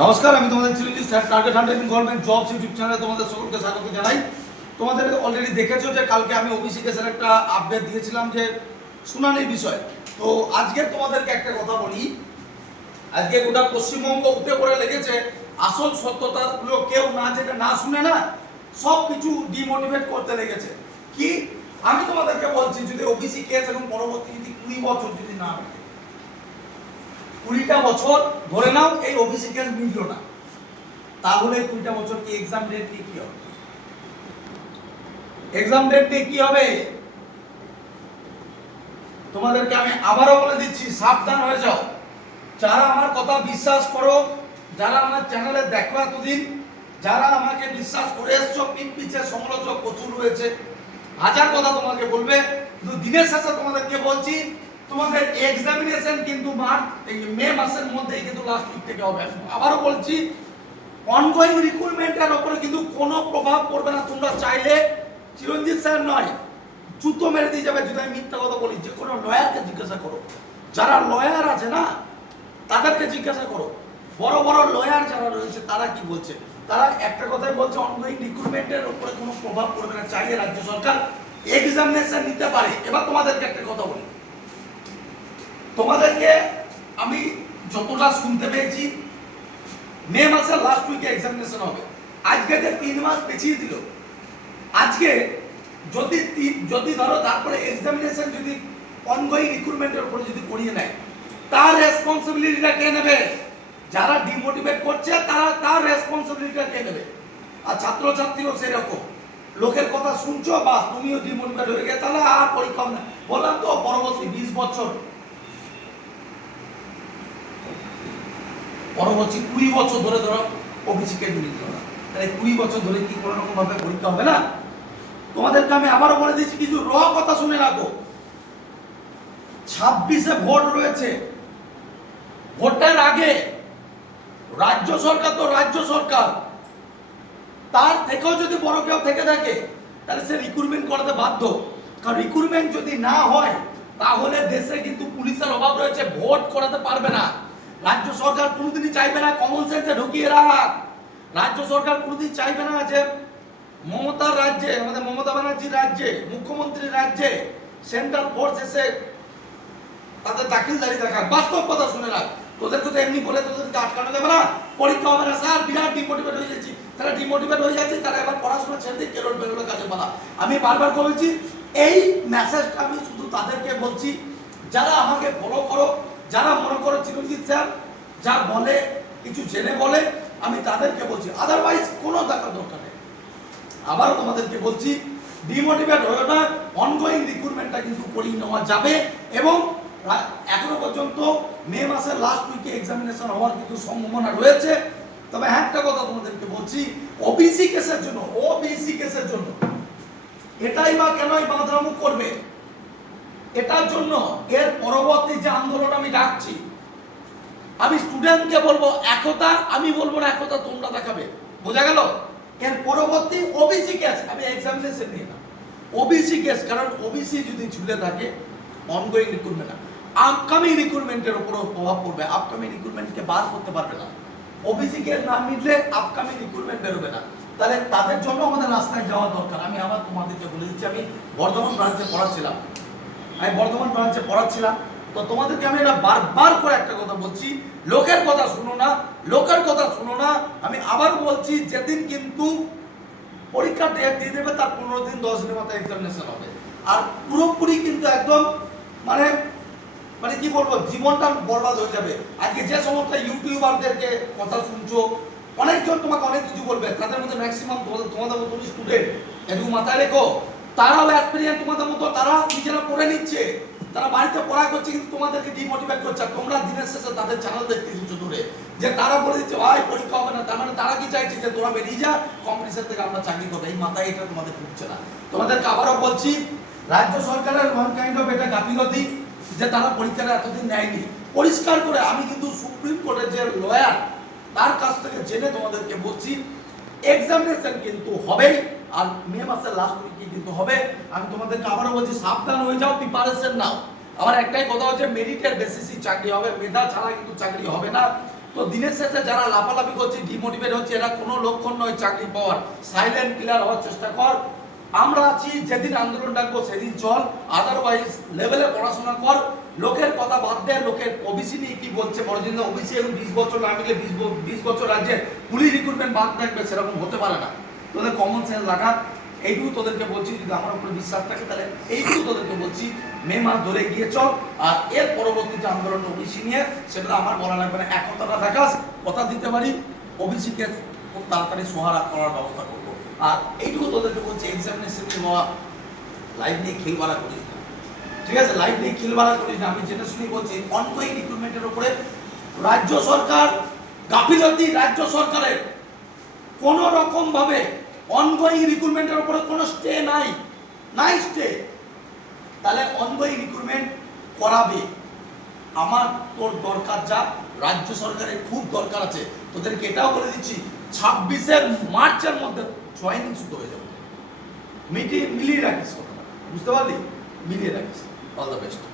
নমস্কার, আমি তোমাদের Chiranjit sir target hundred government jobs YouTube চ্যানেলে তোমাদের সকলকে স্বাগত জানাই। তোমাদের অলরেডি দেখেছ যে কালকে আমি ওবিসি কেসের একটা আপডেট দিয়েছিলাম যে শুনানির বিষয়। তো আজকে তোমাদেরকে একটা কথা বলি। আজকে গোটা পশ্চিমবঙ্গ উঠে পড়ে লেগেছে। আসল সত্যতাগুলো কেউ না জেনে, না শুনে না সব কিছু ডিমোটিভেট করতে লেগেছে। কি? আমি তোমাদেরকে বলছি, যদি ওবিসি কেস এবং পরবর্তী যদি কুড়ি বছর যদি না মেটে কুড়িটা বছর ধরে নাও এই ওবিসি কেস মিটলো না। তাহলে কুড়িটা বছর কি এক্সাম ডেট নিয়ে কি হবে? এক্সাম ডেট নিয়ে কি হবে? তোমাদেরকে আমি আবারও বলে দিচ্ছি, সাবধান হয়ে যাও। যারা আমার কথা বিশ্বাস করো, যারা আমার চ্যানেলে দেখো এতদিন, যারা আমাকে বিশ্বাস করে এসছো, পিঠ পিছে সমালোচক প্রচুর রয়েছে। হাজার কথা তোমাকে বলবে, কিন্তু দিনের শেষে তোমাদেরকে বলছি তোমাদের এক্সামিনেশন কিন্তু মার্চ মে মাসের মধ্যেই কিন্তু লাস্ট উইক থেকে হবে। আবারও বলছি অনগোয়িং রিক্রুটমেন্টের ওপরে কিন্তু কোনো প্রভাব পড়বে না। তোমরা চাইলে চিরঞ্জিত স্যার নয়, জুতো মেরে দিয়ে যাবে যদি আমি মিথ্যা কথা বলি। যে কোনো লয়ারকে জিজ্ঞাসা করো। যারা লয়ার আছে না, তাদেরকে জিজ্ঞাসা করো। বড় বড় লয়ার যারা রয়েছে, তারা কি বলছে? তারা একটা কথাই বলছে অনগোয়িং রিক্রুটমেন্টের উপরে কোনো প্রভাব পড়বে না। চাইলে রাজ্য সরকার এক্সামিনেশন নিতে পারে। এবার তোমাদেরকে একটা কথা বলি। তোমাদেরকে আমি যতটা শুনতে পেয়েছি, মে মাসের লাস্ট উইকে এক্সামিনেশন হবে। আজকে যে তিন মাস পিছিয়ে দিল, আজকে যদি যদি ধরো তারপরে এক্সামিনেশন যদি অনগোয়িং রিক্রুটমেন্টের উপরে যদি করিয়ে নেয়, তার রেসপন্সিবিলিটিটা কে নেবে? যারা ডিমোটিভেট করছে, তারা তার রেসপন্সিবিলিটিটা কে নেবে? আর ছাত্রছাত্রীও সেরকম। লোকের কথা শুনছো বা তুমিও ডিমোটিভেট হয়ে গেছে, তাহলে আর পরীক্ষা বললাম তো, পরবর্তী বিশ বছর পরবর্তী কুড়ি বছর ধরে ধরো ওবিসি কে নিল না তাহলে কুড়ি বছর ধরে কি কোনো রকম ভাবে পরীক্ষা হবে না? তোমাদেরকে আমি আবারও বলে দিচ্ছি, কিছু র কথা শুনে রাখো। ছাব্বিশে ভোট রয়েছে। ভোটের আগে রাজ্য সরকার তো রাজ্য সরকার। তার থেকেও যদি বড় কেউ থেকে থাকে, তাহলে সে রিক্রুটমেন্ট করতে বাধ্য। কারণ রিক্রুটমেন্ট যদি না হয়, তাহলে দেশে কিন্তু পুলিশের অভাব রয়েছে, ভোট করাতে পারবে না। রাজ্য সরকার কোনোদিনই চাইবে না কমন সেন্সে ঢুকিয়ে রাখ রাজ্য সরকার কোনোদিন চাইবে না যে মমতার রাজ্যে, আমাদের মমতা ব্যানার্জির রাজ্যে, মুখ্যমন্ত্রীর রাজ্যে সেন্ট্রাল ফোর্স এসে তাদের দাখিলদারি দেখাক বাস্তব কথা শুনে রাখ। তোদেরকে তো এমনি বলে তোদেরকে আটকানো যাবে না। পরীক্ষা হবে না। স্যার, বিরাট ডিমোটিভেট হয়ে যাচ্ছি। তারা ডিমোটিভেট হয়ে যাচ্ছে, তারা এবার পড়াশোনা ছেড়ে দিয়ে কেরল বেরোলে কাজে পালা আমি বারবার বলছি, এই মেসেজটা আমি শুধু তাদেরকে বলছি, যারা আমাকে ফলো করো যারা মনে করে স্যার, যা বলে, কিছু জেনে বলে, আমি তাদেরকে বলছি আদারওয়াইজ কোনো দেখার দরকার নেই। আবারও তোমাদেরকে বলছি ডিমোটিভেট হয়ে না অনগোয়িং রিক্রুটমেন্টটা কিন্তু করিয়ে নেওয়া যাবে এবং এখনও পর্যন্ত মে মাসের লাস্ট উইকে এক্সামিনেশন হওয়ার কিন্তু সম্ভাবনা রয়েছে। তবে হ্যাঁ একটা কথা তোমাদেরকে বলছি ওবিসি কেসের জন্য ওবিসি কেসের জন্য, এটাই বা কেনই বাঁধরামুখ করবে? এটার জন্য এর পরবর্তী যে আন্দোলন আমি ডাকছি, আমি স্টুডেন্টকে বলব, একতা, আমি বলব না একতা, তোমরা দেখাবে। বোঝা গেল? এর পরবর্তী ওবিসি কেস আমি এক্সামিনেশন নিয়ে না। ওবিসি কেস কারণ ওবিসি যদি ঝুলে থাকে অনগোয়িং রিক্রুটমেন্ট না। আপকামিং রিক্রুটমেন্টের উপরও প্রভাব পড়বে। আপকামিং রিক্রুটমেন্টকে বার করতে পারবে না। ওবিসি কেস না মিটলে আপকামিং রিক্রুটমেন্ট বেরোবে না। তাহলে তাদের জন্য আমাদের রাস্তায় যাওয়া দরকার। আমি আবার তোমাদেরকে বলে দিচ্ছি, আমি বর্ধমান ব্রাঞ্চে পড়াচ্ছিলাম। আমি বর্ধমান ব্রাঞ্চে পড়াচ্ছিলাম। তো তোমাদেরকে আমি এটা বারবার করে একটা কথা বলছি, লোকের কথা শুনো না, লোকের কথা শুনো না। আমি আবার বলছি, যেদিন কিন্তু পরীক্ষা ডেট দিয়ে দেবে, তার পনেরো দিন, দশ দিনের মাথায় এক্সামিনেশন হবে। আর পুরোপুরি কিন্তু একদম মানে মানে কি বলব, জীবনটা বরবাদ হয়ে যাবে। আজকে যে সমস্ত ইউটিউবারদেরকে কথা শুনছো, অনেকজন তোমাকে অনেক কিছু বলবে। তাদের মধ্যে ম্যাক্সিমাম তোমাদের মতো স্টুডেন্ট একটু মাথায় রেখো। তারাও এক্সপিরিয়েন্স তোমাদের মতো তারা নিজেরা পড়ে নিচ্ছে। তারা বাড়িতে পড়া করছে, কিন্তু তোমাদেরকে ডিমোটিভেট করছে। তোমরা দিনের শেষে তাদের চ্যানেল দেখতে দিচ্ছ দূরে। যে তারা বলে দিচ্ছে, ভাই, পরীক্ষা হবে না। তার মানে তারা কি চাইছে? যে তোরা বেরিয়ে যা কম্পিটিশন থেকে আমরা চাকরি করব। এই মাথায় এটা তোমাদের ঢুকছে না। তোমাদেরকে আবারও বলছি, রাজ্য সরকারের ওয়ান কাইন্ড অফ এটা গাফিলতি, যে তারা পরীক্ষাটা এতদিন নেয়নি। পরিষ্কার করে আমি কিন্তু সুপ্রিম কোর্টের যে লয়ার তার কাছ থেকে জেনে তোমাদেরকে বলছি এক্সামিনেশন কিন্তু হবেই। আর মে মাসের লাস্ট উইকে কিন্তু হবে। আমি তোমাদেরকে আবারও বলছি, সাবধান হয়ে যাও প্রিপারেশন নাও। আমার একটাই কথা হচ্ছে মেরিটের বেসিসই চাকরি হবে। মেধা ছাড়া কিন্তু চাকরি হবে না। তো দিনের শেষে যারা লাফালাফি করছে ডিমোটিভেট হচ্ছে, এরা কোনো লক্ষণ নয় চাকরি পাওয়ার। সাইলেন্ট ক্লিয়ার হওয়ার চেষ্টা কর। আমরা আছি, যেদিন আন্দোলন ডাকবো, সেদিন চল। আদারওয়াইজ লেভেলে পড়াশোনা কর। লোকের কথা বাদ দেয় লোকের ওবিসি নিয়ে কি বলছে বড়দিন ওবিসি এবং বিশ বছর না মিলে বিশ বছর রাজ্যে পুলিশ রিক্রুটমেন্ট বাদ থাকবে, সেরকম হতে পারে না। তোদের কমন সেন্স লাগা এইটুকু তোদেরকে বলছি, যদি আমার উপরে বিশ্বাস থাকে, তাহলে এইটুকু তোদেরকে বলছি, মে মাস ধরে গিয়ে চল। আর এর পরবর্তী যে আন্দোলন ওবিসি নিয়ে সেটা আমার বলা লাগবে না। এক কথাটা দেখাস, কথা দিতে পারি ওবিসিকে খুব তাড়াতাড়ি সোহারা করার ব্যবস্থা করব। আর এইটুকু তোদেরকে বলছি এক্সামিনেশন নেওয়া লাইভ নিয়ে খেলবাড়া করিস না। ঠিক আছে? লাইভ নিয়ে খেলবাড়া করিস না। আমি যেটা শুনি বলছি অনগোয়িং রিক্রুটমেন্টের উপরে রাজ্য সরকার, গাফিলতি রাজ্য সরকারের কোন রকম ভাবে অনগোয়িং রিক্রুটমেন্টের উপরে কোনো স্টে নাই। নাই স্টে তাহলে অনগোয়িং রিক্রুটমেন্ট করাবে। আমার তোর দরকার যা, রাজ্য সরকারের খুব দরকার আছে। তোদেরকে এটাও বলে দিচ্ছি ছাব্বিশের মার্চের মধ্যে জয়েনিং শুরু হয়ে যাবে। মিটিয়ে মিলিয়ে রাখিস কথাটা। বুঝতে পারলি? মিলিয়ে রাখিস। All the best